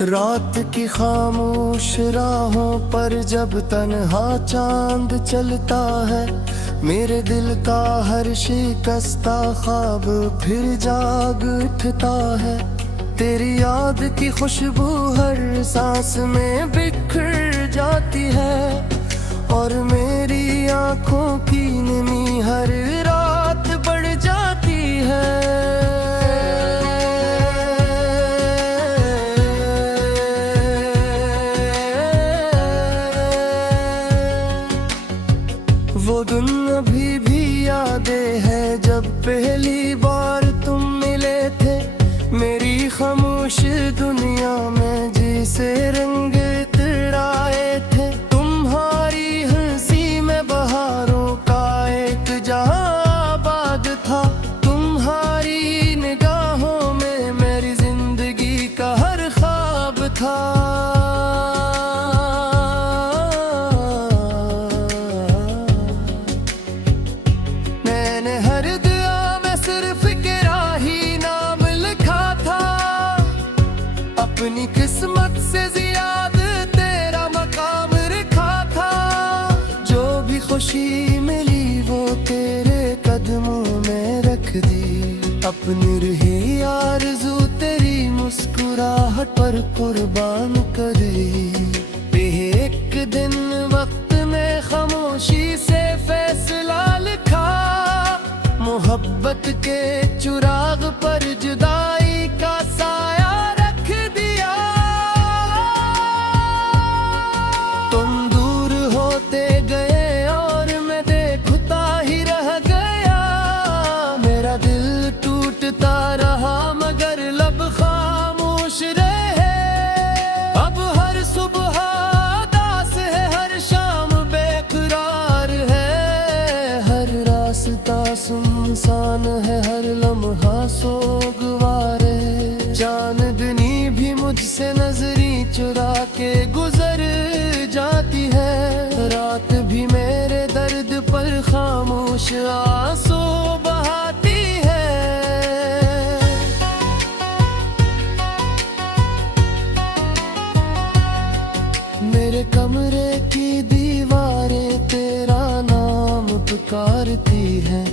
रात की खामोश राहों पर जब तन्हा चांद चलता है, मेरे दिल का हर शिकस्ता ख्वाब फिर जाग उठता है। तेरी याद की खुशबू हर सांस में बिखर जाती है, और मेरी आंखों की नमी हर रात बढ़ जाती है। वो दिन अभी भी यादें हैं जब पहली बार तुम मिले थे। मेरी खामोश दुनिया में जिसे रंग इतराए थे, तुम्हारी हंसी में बहारों का एक जहां आबाद था। तुम्हारी निगाहों में मेरी जिंदगी का हर ख्वाब था। अपनी किस्मत से ज्यादा तेरा मकाम रखा था। जो भी खुशी मिली वो तेरे कदमों में रख दी। अपनी रही आरज़ू तेरी मुस्कुराहट पर कुर्बान कर दी। एक दिन वक्त ने खामोशी से फैसला लिखा, मोहब्बत के चिराग पर जुदाई का साया रहा, मगर लब खामोश रहे। अब हर सुबह उदास है, हर शाम बेकरार है। हर रास्ता सुनसान है, हर लम्हा सोगवार है। चांदनी भी मुझसे नजरी चुरा के गुजर जाती है। रात भी मेरे दर्द पर खामोश आंसू बहाती है। मेरे कमरे की दीवारें तेरा नाम पुकारती हैं।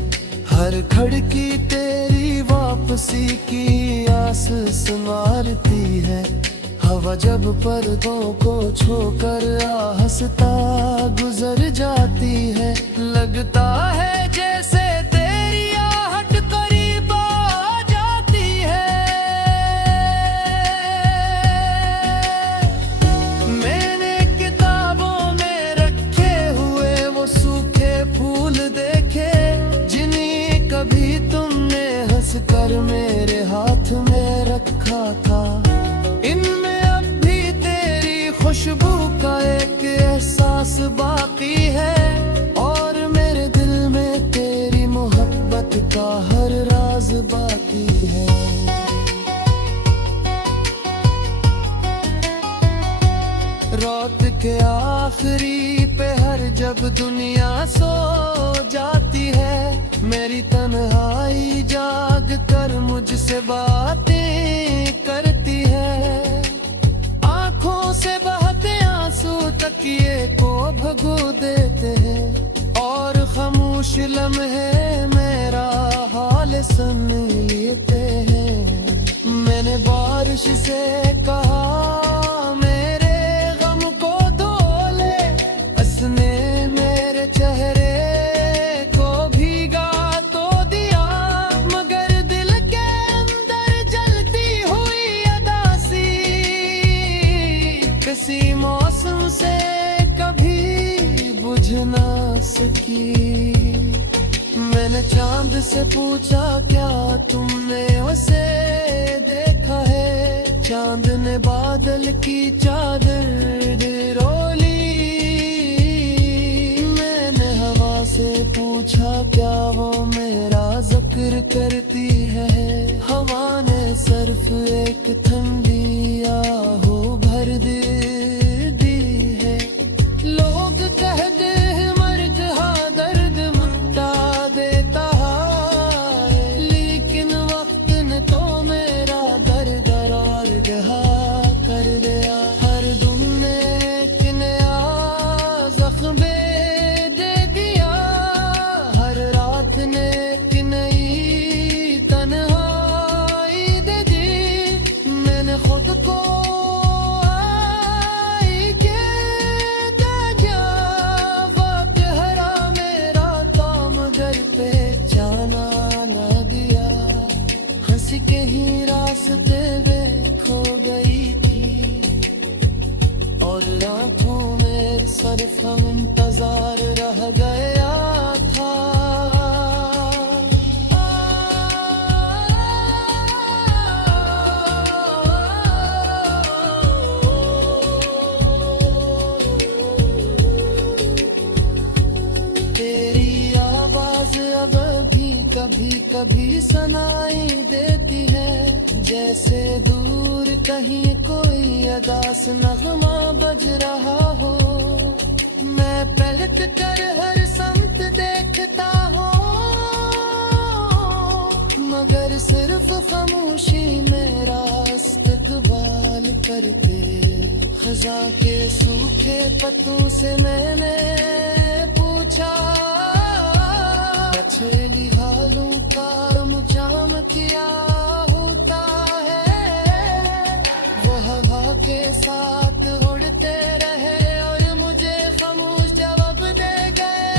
हर खिड़की तेरी वापसी की आस संवारती है। हवा जब पर्दों को छोकर आहस्ता गुजर जाती है, लगता है जैसे तेरी आहट करीब आ जाती है। मैंने किताबों में रखे हुए वो सूखे फूल देखे, जिन्हें कभी तुमने हंसकर मेरे हाथ में रखा था। इनमें अब भी तेरी खुशबू का एक एहसास बाकी है, और मेरे दिल में तेरी मोहब्बत का हर राज बाकी है। रात के आखिरी पहर जब दुनिया सो जाती है, मेरी तन्हाई जाग कर मुझसे बातें करती है। आंखों से बहते आंसू तकिए को भगो देते हैं, और खामोश लम्हे मेरा हाल सुन लेते हैं। मैंने बारिश से कहा मेरे गम को धो ले, उसने मेरे चेहरे को भीगा तो दिया, मगर दिल के अंदर जलती हुई अदासी किसी मौसम से कभी बुझ ना सकी। मैंने चांद से पूछा क्या तुमने उसे देखा है, चांद ने बादल की चादर रोली। मैंने हवा से पूछा क्या वो मेरा जिक्र करती है, हवा ने सिर्फ एक ठंडी आहू भर दी है। लोग कहते हैं मर्द हाँ दर्द मिटा देता है, लेकिन वक्त ने तो मेरा दर्द और जहा कर खुद को आई के गया वक्त हरा मेरा था मगर पहचाना न दिया हंस के ही रास्ते में खो गई थी और आंखों में सिर्फ इंतजार रह गया था कभी कभी सुनाई देती है जैसे दूर कहीं कोई अदास नगमा बज रहा हो मैं पलट कर हर संत देखता हूँ मगर सिर्फ खामोशी मेरा इस्तकबाल करते खजा के सूखे पत्तों से मैंने पूछा छेली हालों का मुजाम क्या होता है वो हवा के साथ उड़ते रहे और मुझे खामोश जवाब दे गए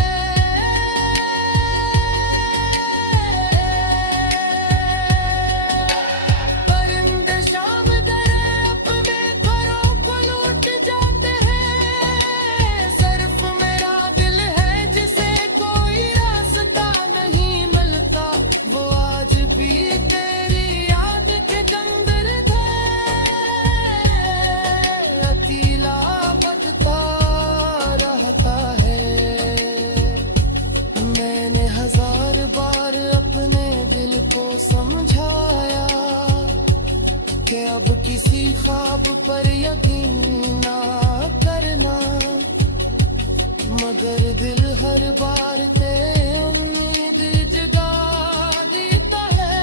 परिंदे शाम दरे अपने घरों को लौट जाते हैं सिर्फ मेरा दिल है जिसे कोई रास्ता नहीं मिलता वो आज भी तेरी याद के अंदर थे अकेला बदता रहता है मैंने हजार बार अपने दिल को समझाया कि अब किसी ख्वाब पर यकीन ना करना मगर दिल हर बार तेरी उम्मीद जगा देता है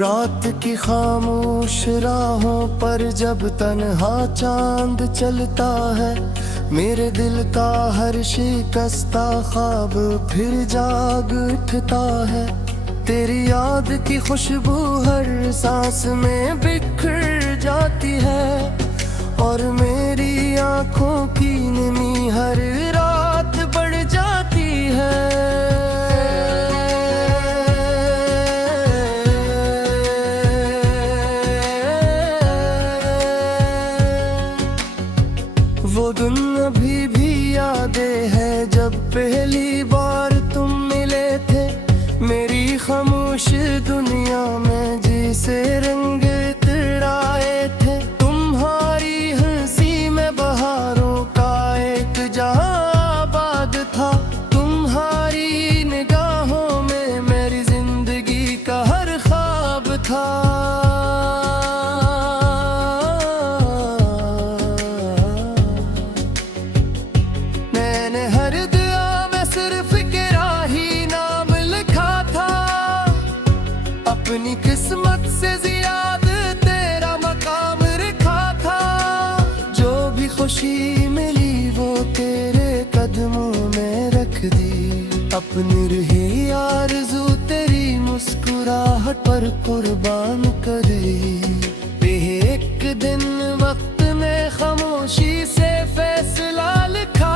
रात की खामोश राहों पर जब तन्हा चांद चलता है मेरे दिल का हर शिकस्ता ख्वाब फिर जाग उठता है तेरी याद की खुशबू हर सांस में बिखर जाती है और मेरी आंखों की नमी हर रात बढ़ जाती है वो दिन अभी भी यादें हैं जब पहली बार तुम मिले थे मेरी खामोश दुनिया में जिसे रंग तिड़ाए थे तुम्हारी हंसी में बहारों का एक जहां आबाद था तुम्हारी निगाहों में मेरी जिंदगी का हर ख्वाब था मैंने हर दुआ में सिर्फ ही नाम लिखा था अपनी किस्मत से ज्यादा तेरा मकाम रखा था जो भी खुशी मिली वो तेरे कदमों में रख दी अपनी रही आरज़ू तेरी मुस्कुराहट पर कुर्बान करे एक दिन वक्त में खामोशी से फैसला लिखा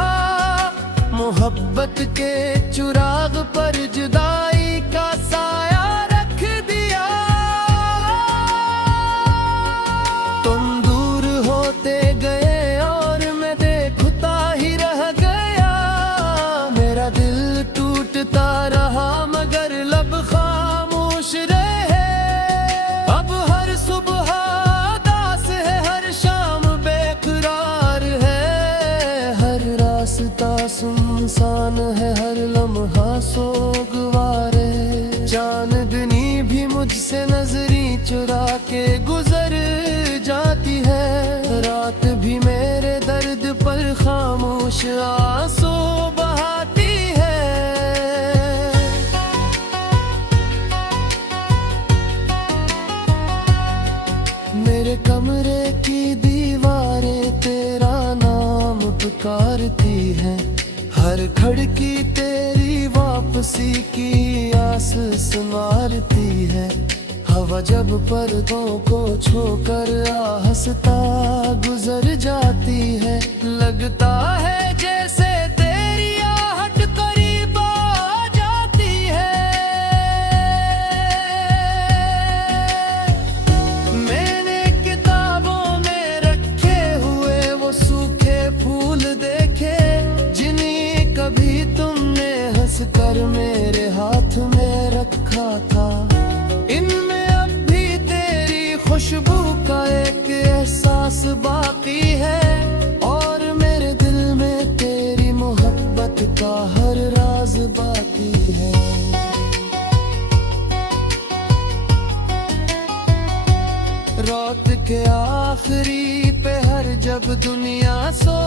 मोहब्बत के चिराग पर जुदाई का साया रख दिया तुम दूर होते गए और मैं देखता ही रह गया मेरा दिल टूटता रहा मगर लब खामोश रहे अब हर सुबह दास है हर शाम बेकरार है हर रास्ता सुनसान है हर लम्हा सोगवार है चांदनी भी मुझसे नजरी चुरा के गुजर जाती है रात भी मेरे दर्द पर खामोश आंसू बहाती है मेरे कमरे की दीवारें तेरा नाम पुकारती हैं हर खिड़की तेरी वापसी की आस सांस संवारती है। हवा जब पर्दों को छोकर आहिस्ता गुजर जाती है, लगता है जैसे तेरी आहट करीब आ जाती है। मैंने किताबों में रखे हुए वो सूखे फूल देखे, जिन्हें कभी तुमने हंस कर मेरे हाथ में रखा था। इनमें अब भी तेरी खुशबू का एक एहसास बाकी है, और मेरे दिल में तेरी मोहब्बत का हर राज बाकी है। रात के आखिरी पहर जब दुनिया सो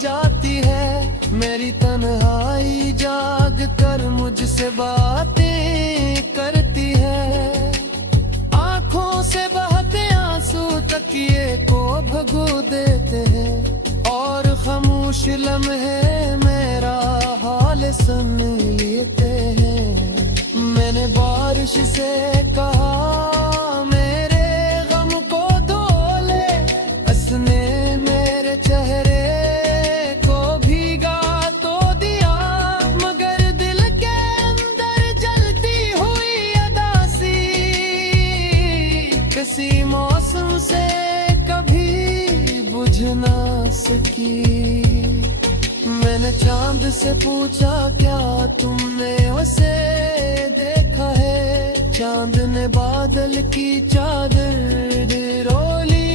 जाती है, मेरी तन्हाई जाग कर मुझसे बातें करती है। आंखों से बहते आंसू तकिए को भगो देते हैं, और खामोश लम्हे मेरा हाल सुन लेते हैं। मैंने बारिश से कहा मेरे गम को धो ले, उसने मेरे चेहरे को भीगा तो दिया, मगर दिल के अंदर जलती हुई अदासी किसी मौसम से कभी बुझ ना सकी। मैंने चांद से पूछा क्या तुमने उसे देखा है, चांद ने बादल की चादर रोली।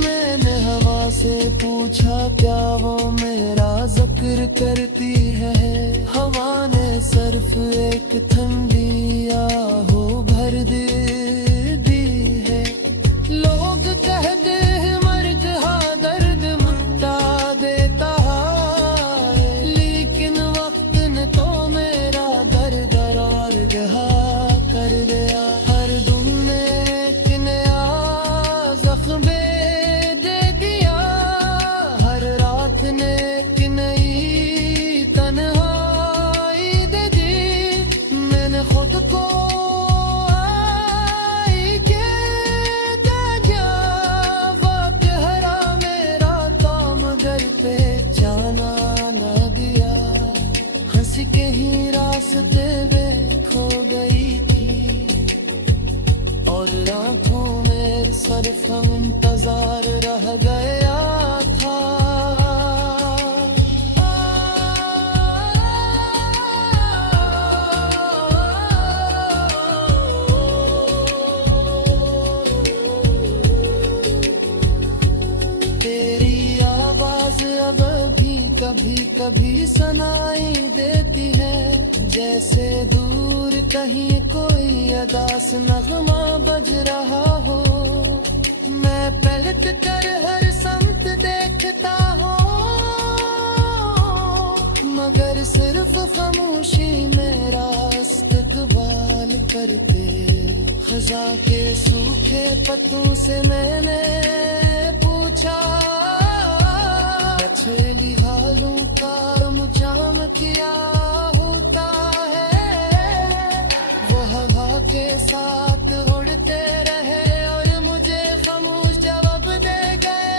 मैंने हवा से पूछा क्या वो मेरा जिक्र करती है, हवा ने सिर्फ एक ठंडी आहू भर दी है। लोग कहते हैं मर्द हाँ दर्द मिटा देता है, लेकिन वक्त ने तो मेरा दर्द और जहा कर दिया। हर दुम ने एक नया जख्म दे दिया, हर रात ने एक नई तन्हाई दे दी। मैंने खुद को के ही रास्ते में खो गई थी, और आंखों में सिर्फ इंतजार रह गया था। तेरी आवाज अब भी कभी कभी सुनाई देती है, जैसे दूर कहीं कोई अदास नगमा बज रहा हो। मैं पलट कर हर संत देखता हूँ, मगर सिर्फ खामोशी मेरा इस्तकबाल करते। खज़ां के सूखे पत्तों से मैंने पूछा, मछली हालों का मुचाम किया होता है। वो हवा के साथ उड़ते रहे और मुझे खामोश जवाब दे गए।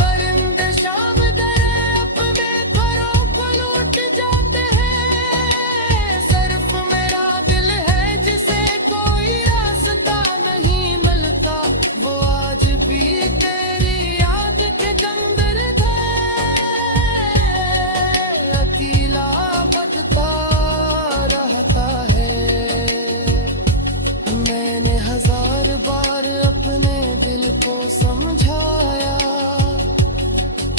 परिंदे शाम दरे अपने घरों को लूट जाते हैं, सिर्फ मेरा दिल है जिसे कोई रास्ता नहीं मिलता। वो आज भी तेरी याद के अंदर थे, अकेला बजता रहता है। मैंने हजार बार अपने दिल को समझाया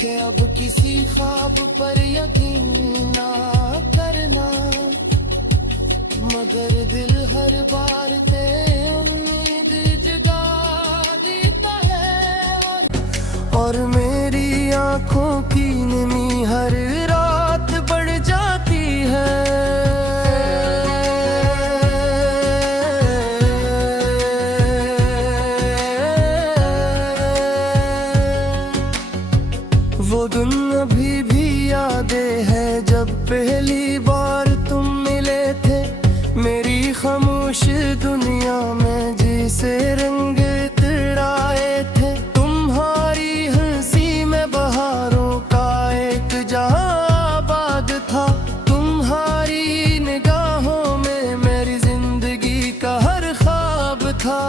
कि अब किसी ख्वाब पर यकीन ना करना, मगर दिल हर बार ते उम्मीद जगा देता है। और मेरी आंखों की नमी हर रात बढ़ जाती है। वो दिन अभी भी यादें है जब पहली बार तुम मिले थे। मेरी खामोश दुनिया में जिसे रंग तिड़ाए थे। तुम्हारी हंसी में बहारों का एक जहां आबाद था। तुम्हारी निगाहों में मेरी जिंदगी का हर ख्वाब था।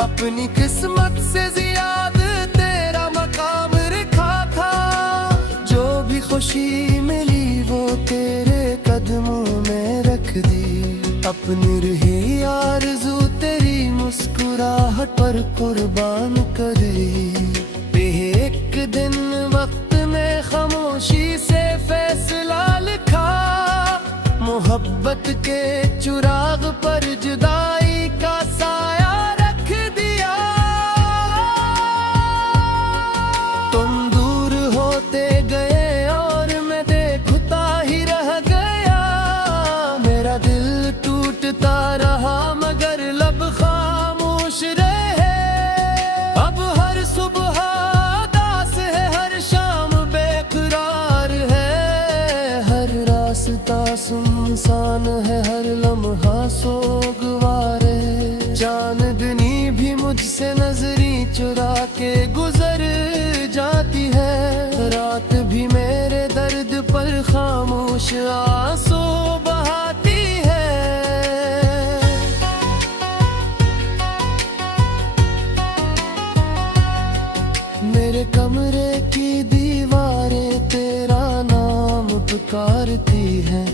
अपनी किस्मत से ज्यादा तेरा मकाम रखा था। जो भी खुशी मिली वो तेरे कदमों में रख दी। अपनी रही आरज़ू तेरी मुस्कुराहट पर कुर्बान कर दी। एक दिन वक्त ने खामोशी से फैसला लिखा। मोहब्बत के चिराग पर जुदाई का साया रहा मगर लब खामोश रहे। अब हर सुबह उदास है, हर शाम बेकरार है। हर रास्ता सुनसान है, हर लम्हा सोगवार है। चांदनी भी मुझसे नजरी चुरा के गुजर जाती है। रात भी मेरे दर्द पर खामोश आंसू बहाती है। मेरे कमरे की दीवारें तेरा नाम पुकारती हैं।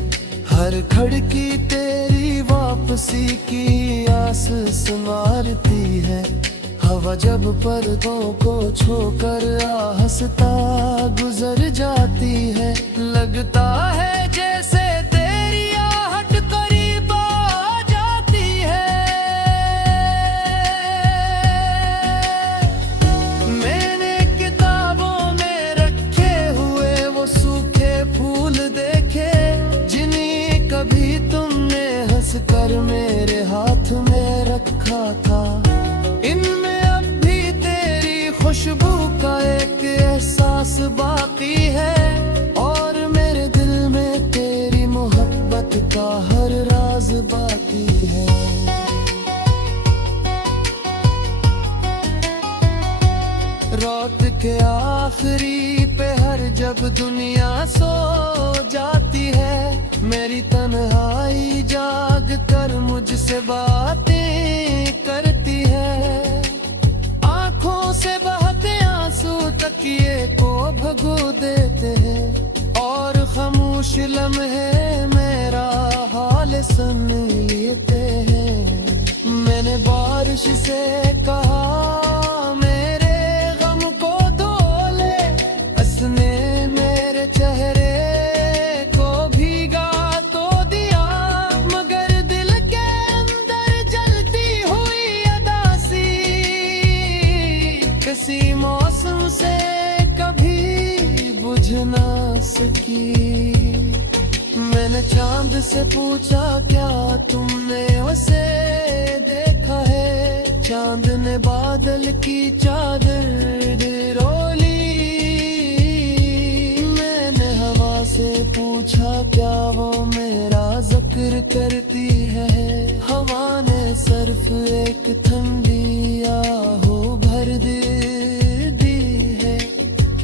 हर खिड़की तेरी वापसी की आस संवारती है। हवा जब पर्दों को छोकर आहस्ता गुजर जाती है। लगता है जैसे तेरी आहट करीब आ जाती है। मैंने किताबों में रखे हुए वो सूखे फूल देखे, जिन्हें कभी तुमने हंसकर मेरे हाथ में रखा था। इनमें अब भी तेरी खुशबू का एक एहसास बाकी है। और मेरे दिल में तेरी मोहब्बत का हर राज बाकी है। रात के आखिरी पहर जब दुनिया सो जाती है। मेरी तन्हाई जाग कर मुझसे बातें करती है। आंखों से बहते आंसू तकिए को भगो देते हैं। और खामोश लम्हे मेरा हाल सुन लेते हैं। मैंने बारिश से कहा मेरे गम को धो ले। उसने मेरे चेहरे को भीगा तो दिया, मगर दिल के अंदर जलती हुई अदासी किसी मौसम से कभी बुझ ना सकी। मैंने चांद से पूछा क्या तुमने उसे देखा है। चांद ने बादल की चादर रोली। मैंने हवा से पूछा क्या वो मेरा जिक्र करती है। हवा ने सिर्फ एक ठंडी आहू भर दी है।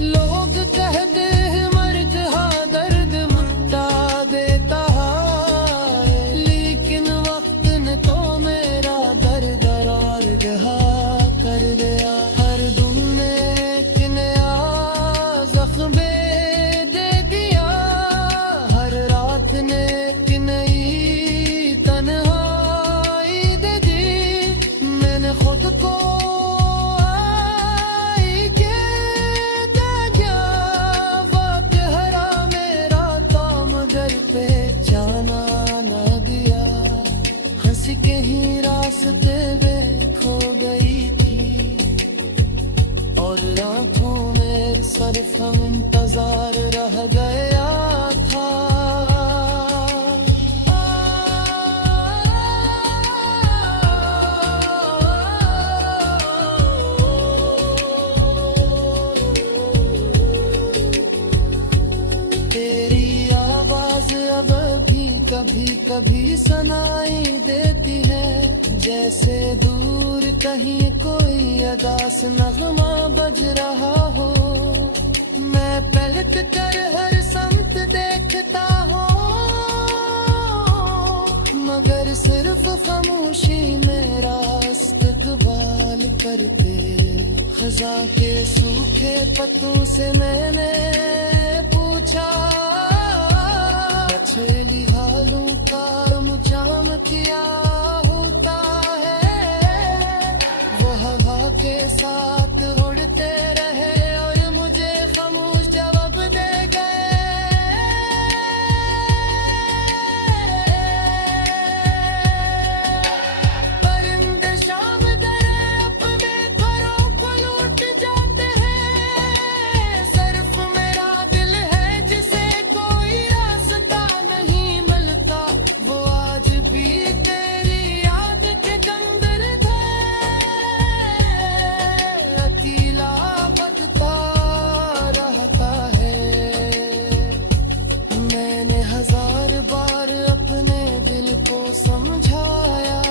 लोग कहते हैं मर्द हाँ दर्द मिटा देता है, लेकिन वक्त ने तो मेरा दर्द और जहा कर दिया। हर दुम ने एक नया जख्म दे दिया। हर रात ने एक नई तन्हाई दे दी। मैंने खुद को कहीं रास्ते में खो गई थी। और आंखों में सिर्फ हम इंतजार रह गया। कभी कभी सुनाई देती है, जैसे दूर कहीं कोई अदास नगमा बज रहा हो। मैं पलट कर हर समत देखता हूँ, मगर सिर्फ खामोशी मेरा इस्तकबाल करते। खज़ां के सूखे पत्तों से मैंने पूछा, छेली हालों का मुजाम किया होता है। वो हवा के साथ उड़ते रहे और मुझे खामोश जवाब दे गए। परिंदे शाम दरे अपने घरों को लौट जाते हैं। सिर्फ मेरा दिल है जिसे कोई रास्ता नहीं मिलता। वो आज भी तेरी याद के अंदर थे, अकेला बचता रहता है। मैंने हजार बार अपने दिल को समझाया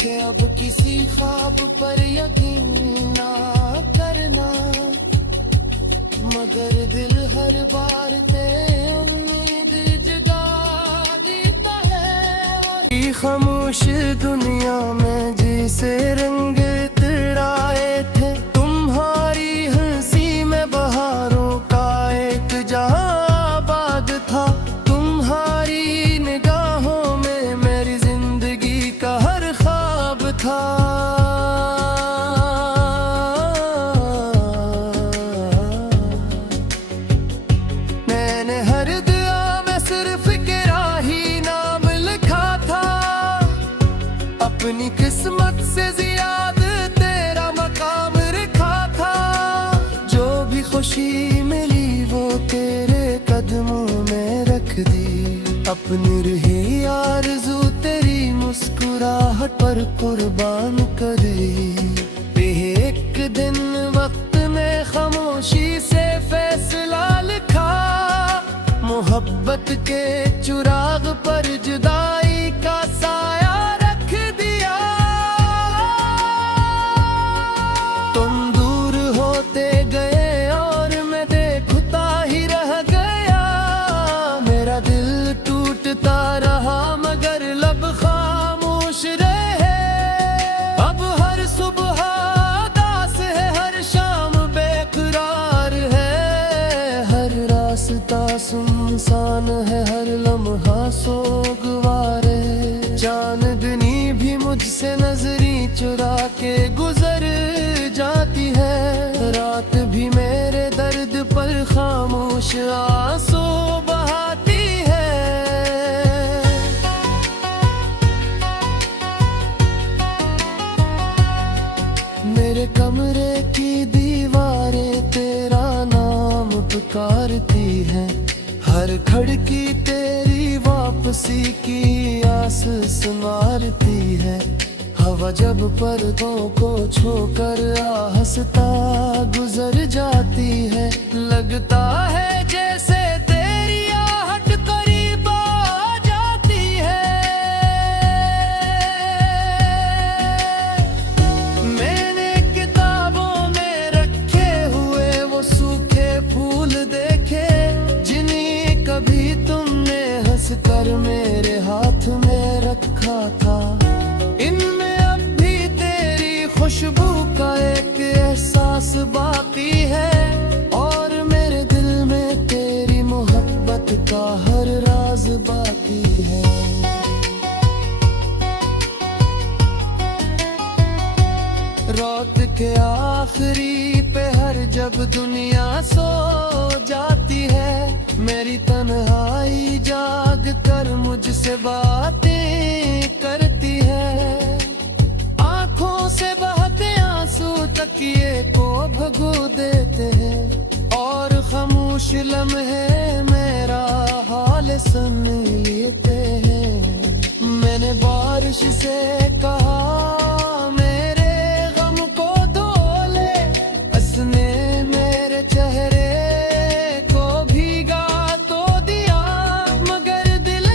कि अब किसी ख्वाब पर यकीन ना करना, मगर दिल हर बार तेरी उम्मीद जगा देता है। और ये खामोश दुनिया में जिसे रंग तिड़ाए थे, तुम्हारी हंसी में बहारों का एक जहां आबाद था। तुम्हारी निगाहों में मेरी जिंदगी का हर ख्वाब था। मैंने हर दुआ में सिर्फ तेरा ही नाम लिखा था। अपनी किस्मत से ज्यादा तेरा मकाम रखा था। जो भी खुशी मिली वो तेरे कदमों में रख दी। अपनी रही आरज़ू तेरी मुस्कुराहट पर कुर्बान करे। एक दिन वक्त में खामोशी से फैसला लिखा, मोहब्बत के चिराग पर जुदाई का साया रख दिया। तुम दूर होते गए और मैं देखता ही रह गया। मेरा दिल टूटता रहा मगर लब खामोश रहे। अब हर सुबह उदास है, हर शाम बेकरार है। हर रास्ता सुनसान है, हर लम्हा सोगवार है। चांदनी भी मुझसे नजरी चुरा के गुजर जाती है। रात भी मेरे दर्द पर खामोश आंसू बहाती है। मेरे कमरे की दीवारें तेरा नाम पुकारती हैं। हर खिड़की तेरी वापसी की आस संवारती है। हवा जब पर्दों को छोकर आहस्ता गुजर जाती है, लगता है जैसे तेरी आहट करीब आ जाती है। मैंने किताबों में रखे हुए वो सूखे फूल देखे, जिन्हें कभी तुमने हंस कर मेरे हाथ में रखा था। इनमें अब भी तेरी खुशबू का एक एहसास बाकी है, और मेरे दिल में तेरी मोहब्बत का हर राज बाकी है। रात के आखिरी पहर जब दुनिया सो जाती है, मेरी तन्हाई जाग कर मुझसे बातें करती है। आंखों से बहते आंसू तकिए को भगो देते हैं, और खामोश लम्हे मेरा हाल सुन लेते हैं। मैंने बारिश से कहा मेरे गम को धो ले, उसने मेरे चेहरे को भीगा तो दिया, मगर दिल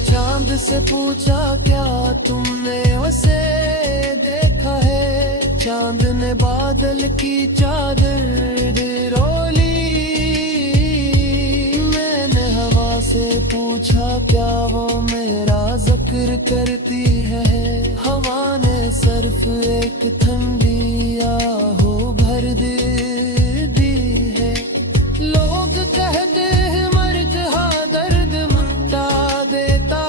चांद से पूछा क्या तुमने उसे देखा है, चांद ने बादल की चादर रोली। मैंने हवा से पूछा क्या वो मेरा जिक्र करती है, हवा ने सिर्फ एक ठंडी आहू भर दी है। लोग कहते हैं मर्द हाँ दर्द मिटा देता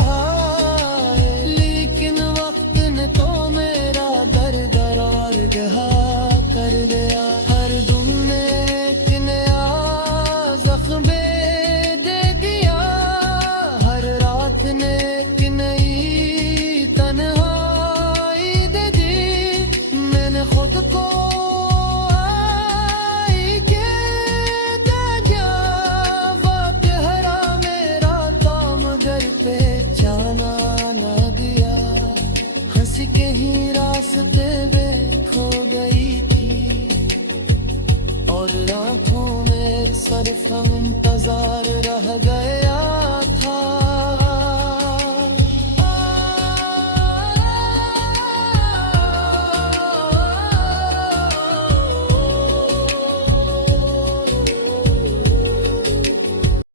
है, लेकिन वक्त ने तो मेरा दर्द और गहा कर दिया। हर दुम ने एक नया जख्म दे दिया, हर रात ने एक नई तन्हाई दे दी। मैंने खुद को के ही रास्ते में खो गई थी, और आँखों में सिर्फ